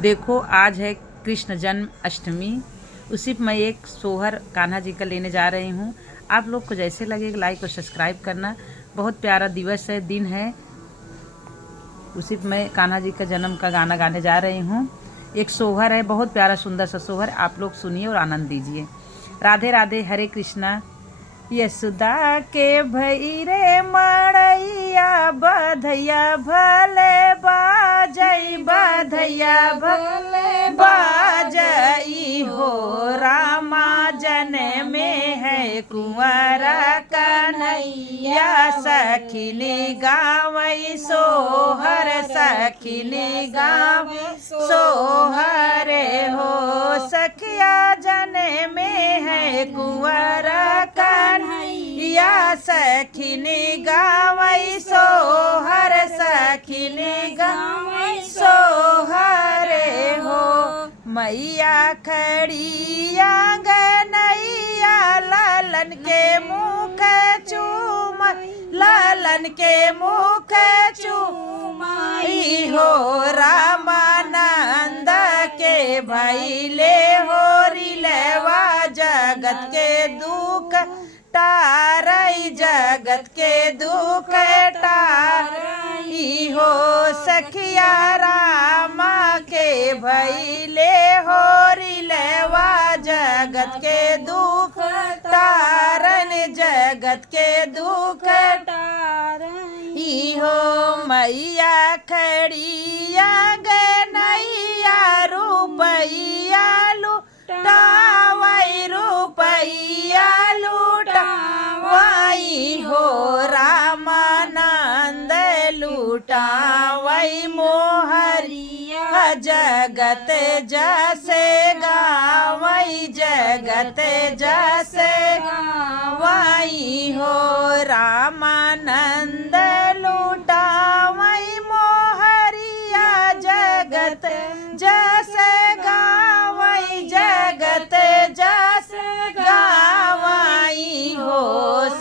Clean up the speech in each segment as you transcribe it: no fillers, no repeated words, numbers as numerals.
देखो आज है कृष्ण जन्म अष्टमी। उसी पे मैं एक सोहर कान्हा जी का लेने जा रही हूँ। आप लोग को जैसे लगे लाइक और सब्सक्राइब करना। बहुत प्यारा दिवस है, दिन है। उसी पे मैं कान्हा जी का जन्म का गाना गाने जा रही हूँ। एक सोहर है, बहुत प्यारा सुंदर सा सोहर। आप लोग सुनिए और आनंद लीजिए। राधे राधे, हरे कृष्णा। यशोदा के भैरे मड़ैया बधैया भले बाजई, बधैया भले बाजई हो। रामा जन में है कुंवर कन्हैया, सखिनी गावई सोहर, सखिनी गावई सोहर हो। सखिया जन में है कुंवर कन्हैया, सखिनी गावई सोहर, सखिनी गावई सोहर हो। मैया खड़ी आंगनैया, लालन के मुख चूम, लालन के मुख चूमाई हो। रामानंद के भैले हो रिलवा, जगत के दुख टारई, जगत के दुख टारई हो। सखिया रामा के भैले हो रिलवा, जगत के दुख तारन, जगत के दुख टारई हो। मैया खड़ी आंगनैया, रुपैया लुटावई, रुपैया लुटावई हो। रामानंद लुटावई मोहरिया, जगत जैसे गावई, जगत जैसे गावई हो। रामानंद लुटावई मोहरिया, जगत जैसे गावई, जगत जैसे गावई हो।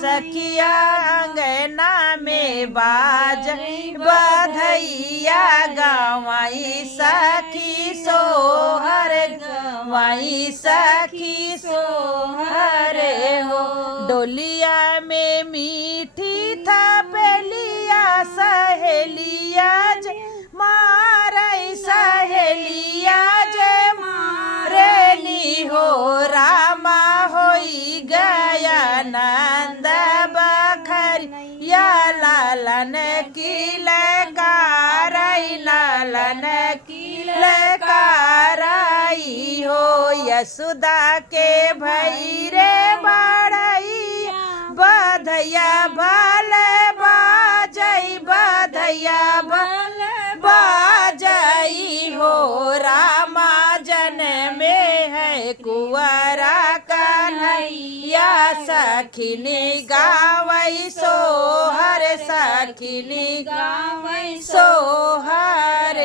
सखिया अंगना में बाजई बधैया, गावई सखी सोहर, गावई सखी सोहर हो। डोलिया में मीठी थपेलिया, सहेलिया जे मारई, सहेलिया जे मारनी हो। रामा होई गया नंद बखरिया, लालन की लकारई, लालन की लकारई हो। यशोदा के भैरे बड़ई, बधैया भले बाजई, बधैया भले बाजई हो। रामा जन में है कुंवरा कन्हैया, सखिनी गावई सोहर, सखिनी गावई सोहर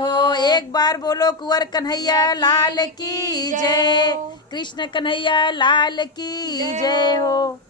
हो। एक बार बोलो कुंवर कन्हैया लाल की जय, कृष्ण कन्हैया लाल की जय हो।